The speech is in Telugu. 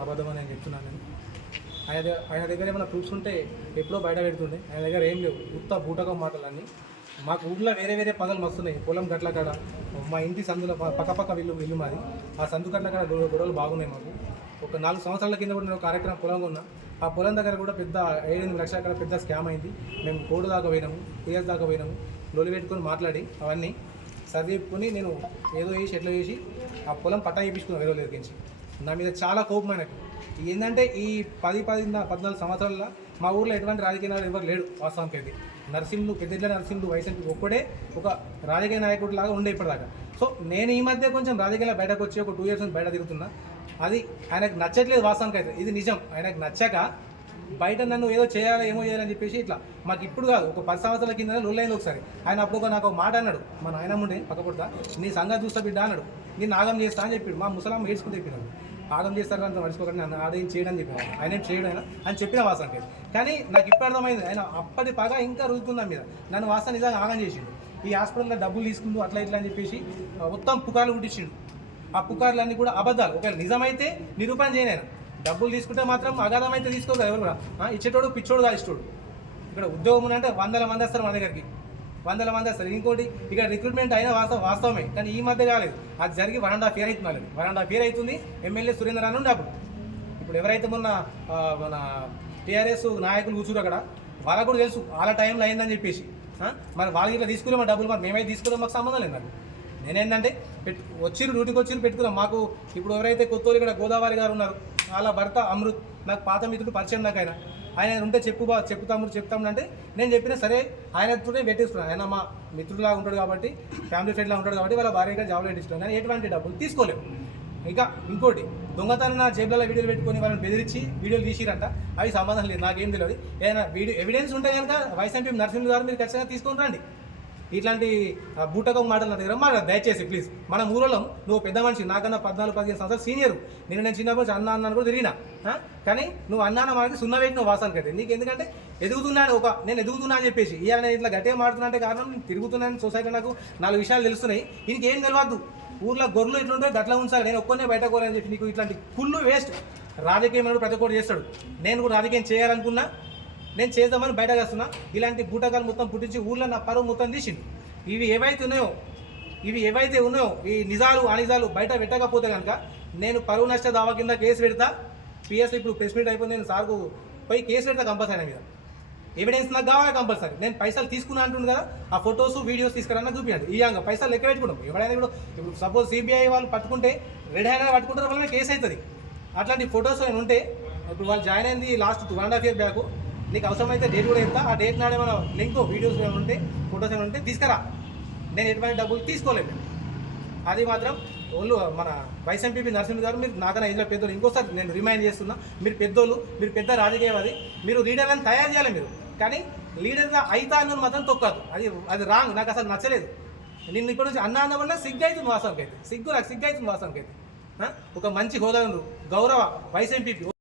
అబద్ధం అని నేను చెప్తున్నాను నేను. ఆయన దగ్గర ఆయన దగ్గర ఏమైనా ప్రూఫ్స్ ఉంటే ఎప్పుడో బయట పెడుతుండే. ఆయన దగ్గర ఏం లేవు. ఉత్త బూటకం మాటలన్నీ. మాకు ఊళ్ళో వేరే వేరే పగలు వస్తున్నాయి పొలం గట్ల కాడ మా ఇంటి సందులో పక్కపక్క పక్క పక్క విల్లు విల్లు మాది. ఆ సందు గట్ల కాడ గొడవలు బాగున్నాయి మాకు. ఒక నాలుగు సంవత్సరాల కింద కూడా నేను కార్యక్రమం పొలం ఉన్నా. ఆ పొలం దగ్గర కూడా పెద్ద ఏడెనిమిది లక్షల కాడ పెద్ద స్కామ్ అయింది. మేము కోడు దాకా పోయినాము పిఎస్ దాకా పోయినాము. లొలి పెట్టుకొని మాట్లాడి అవన్నీ చదివుకొని నేను ఏదో చేసి ఎట్లా చేసి ఆ పొలం పట్టా చేయించుకున్నాను వేరే దగ్గరించి నా మీద చాలా కోపం ఆయనకు ఏంటంటే ఈ పది పది పద్నాలుగు సంవత్సరాల మా ఊర్లో ఎటువంటి రాజకీయ నాయకుడు ఎవరు లేడు వాస్తవానికి అయితే నరసింహులు పెద్దల నరసింహులు వైసీపీ ఒక్కడే ఒక రాజకీయ నాయకుడు లాగా ఉండే ఇప్పటిదాకా. సో నేను ఈ మధ్య కొంచెం రాజకీయాల బయటకు వచ్చి ఒక టూ ఇయర్స్ నుంచి బయట తిరుగుతున్నా. అది ఆయనకు నచ్చట్లేదు వాస్తవానికి అయితే ఇది నిజం. ఆయనకు నచ్చక బయట నన్ను ఏదో చేయాలి ఏమో చేయాలని చెప్పేసి ఇట్లా మాకు ఇప్పుడు కాదు ఒక పది సంవత్సరాల కింద లొల్లైంది ఒకసారి. ఆయన అప్పుడు ఒక నాకు ఒక మాట అన్నాడు. మా నాయన ఉండే పక్కపడతా నీ సంగతి చూస్తా బిడ్డ అన్నాడు. నేను నాగం చేస్తా అని చెప్పాడు. మా ముసలాం ఏడ్చుకుని చెప్పినాడు. ఆగం చేస్తారు అంత మర్చిపోకండి నన్ను ఆదాయం చేయడం చెప్పాను ఆయన చేయడం అయినా అని చెప్పిన వాసనకి కానీ నాకు ఇప్పుడు అర్థమైంది ఆయన అప్పటి పగ ఇంకా రుజుతుందా మీద. నన్ను వాసన నిజంగా ఆగం చేసిండు. ఈ హాస్పిటల్లో డబ్బులు తీసుకుంటూ అట్లా ఇట్లా అని చెప్పేసి మొత్తం పుకార్లు కుట్టించిండు. ఆ పుకార్లన్నీ కూడా అబద్ధాలు. ఒకవేళ నిజమైతే నిరూపణ చేయలేను డబ్బులు తీసుకుంటే మాత్రం అగాధం అయితే తీసుకోదు ఎవరు కూడా. ఇచ్చేటోడు పిచ్చోడు కాదు ఇష్టోడు. ఇక్కడ ఉద్యోగం ఉన్న అంటే వందల మంది వస్తారు మన దగ్గరికి. వందల మంది వస్తారు. ఇంకోటి ఇక రిక్రూట్మెంట్ అయినా వాస్తవం వాస్తవమే కానీ ఈ మధ్య కాలేదు. అది జరిగి వన్ అండ్ హాఫ్ ఇయర్ అవుతుంది మళ్ళీ. వన్ అండ్ హాఫ్ ఇయర్ అవుతుంది ఎమ్మెల్యే సురేంద్ర అని ఉండే అప్పుడు ఇప్పుడు ఎవరైతే మొన్న మన టీఆర్ఎస్ నాయకులు కూర్చురు అక్కడ వాళ్ళకు కూడా తెలుసు వాళ్ళ టైంలో అయిందని చెప్పేసి. మరి వాళ్ళకి ఇట్లా తీసుకున్నాం డబ్బులు మరి మేమైతే తీసుకున్నాం మాకు సంబంధం లేదు నాకు నేనేంటంటే పెట్టు వచ్చిరు డ్యూటీకి వచ్చిరు పెట్టుకున్నాం. మాకు ఇప్పుడు ఎవరైతే కొత్తూరు ఇక్కడ గోదావరి గారు ఉన్నారు వాళ్ళ భర్త అమృత్ నాకు పాత మిత్రుడు పరిచయం నాకు ఆయన ఆయన ఉంటే చెప్పు బా చెప్పు తమ్ముడు చెప్తాము అంటే నేను చెప్పినా సరే ఆయనతోనే పెట్టేసుకున్నాను. ఆయన మా మిత్రుడులా ఉంటాడు కాబట్టి ఫ్యామిలీ ఫ్రెండ్లా ఉంటాడు కాబట్టి వాళ్ళ భార్యగా జాబ్లో పెట్టిస్తున్నాను కానీ ఎటువంటి డబ్బులు తీసుకోలేము ఇంకా ఇంకోటి దొంగతనం నా జేబులలో వీడియోలు పెట్టుకొని వాళ్ళని బెదిరించి వీడియోలు తీసిరంట. అవి సంబంధం లేదు. నాకేం తెలియదు. ఏదైనా వీడియో ఎవిడెన్స్ ఉంటే కనుక వైస్ ఎంపీ నరసింహ గారు మీరు ఖచ్చితంగా తీసుకొని రండి. ఇట్లాంటి ఆ, బూటకం మాటలు నా దగ్గర మాట దయచేసి ప్లీజ్. మన ఊరోళ్ళం. నువ్వు పెద్ద మనిషి నాకన్నా పద్నాలుగు పదిహేను సంవత్సరాలు సీనియర్. నేను నేను చిన్నప్పుడు నుంచి అన్న అన్నాను కూడా తిరిగినా. కానీ నువ్వు అన్నాన మనకి సున్న పెట్టిన వాసానికి అయితే. నీకు ఎందుకంటే ఎదుగుతున్నాను ఒక నేను ఎదుగుతున్నా అని చెప్పేసి. ఇవాళ నేను ఇట్లా గట్టిగా మాడుతున్నా అంటే కారణం నేను తిరుగుతున్నాను సొసైటీ నాకు నాలుగు విషయాలు తెలుస్తున్నాయి. ఇంకేం ఏం తెలియదు ఊర్లో గొర్రెలు ఇట్లుంటే గట్లా ఉంచాలి. నేను ఒక్కనే బయట కోరని చెప్పి నీకు ఇట్లాంటి కుళ్ళు వేస్ట్. రాజకీయం అనేది ప్రతి ఒక్కటి చేస్తాడు. నేను కూడా రాజకీయం చేయాలనుకున్నా. నేను చేద్దామని బయటకు వస్తున్నా ఇలాంటి బూటకాలు మొత్తం పుట్టించి ఊళ్ళో నా పరువు మొత్తం తీసిండు. ఇవి ఏవైతే ఉన్నాయో ఇవి ఏవైతే ఉన్నాయో ఈ నిజాలు అనిజాలు బయట పెట్టకపోతే కనుక నేను పరువు నష్ట దావా కింద కేసు పెడతా. పిఎస్ ఇప్పుడు ప్రెస్ మీట్ అయిపోయింది నేను సార్కు పోయి కేసు పెడతా కంపల్సరీ మీద. ఎవిడెన్స్ నాకు కావాలి కంపల్సరీ. నేను పైసలు తీసుకున్నా అంటుంది కదా ఆ ఫొటోస్ వీడియోస్ తీసుకురా చూపించండి ఇయ్యంగా పైసలు లెక్క పెట్టుకుంటాం. ఎవడైనా కూడా ఇప్పుడు సపోజ్ సిబిఐ వాళ్ళు పట్టుకుంటే రెడ్ హ్యాండ్ పట్టుకుంటారు వల్ల కేసు అవుతుంది అట్లాంటి ఫొటోస్ నేను ఉంటే ఇప్పుడు వాళ్ళు జాయిన్ అయింది last two and half year back నీకు అవసరమైతే డేట్ కూడా చెప్తా. ఆ డేట్ నాడే మన లింక్ వీడియోస్ ఏమైనా ఉంటే ఫొటోస్ ఏమైనా ఉంటే తీసుకురా. నేను ఎటువంటి డబ్బులు తీసుకోలేను అది మాత్రం వాళ్ళు మన వైస్ ఎంపీపీ నరసింహ గారు మీరు నాకన్నా ఇంట్లో పెద్దోళ్ళు. ఇంకోసారి నేను రిమైండ్ చేస్తున్నా మీరు పెద్దోళ్ళు మీరు పెద్ద రాజకీయవాది మీరు లీడర్లను తయారు చేయాలి మీరు. కానీ లీడర్గా అయితా అన్నది మాత్రం తొక్కదు. అది అది రాంగ్ నాకు అసలు నచ్చలేదు. నిన్ను ఇక్కడ నుంచి అన్న అన్న వల్ల సిగ్గు అవుతుంది వాస్తవానికి అయితే సిగ్గు నాకు సిగ్గు అవుతుంది వాస్తవానికి అయితే ఒక మంచి హోదా గౌరవ వైస్ ఎంపీపీ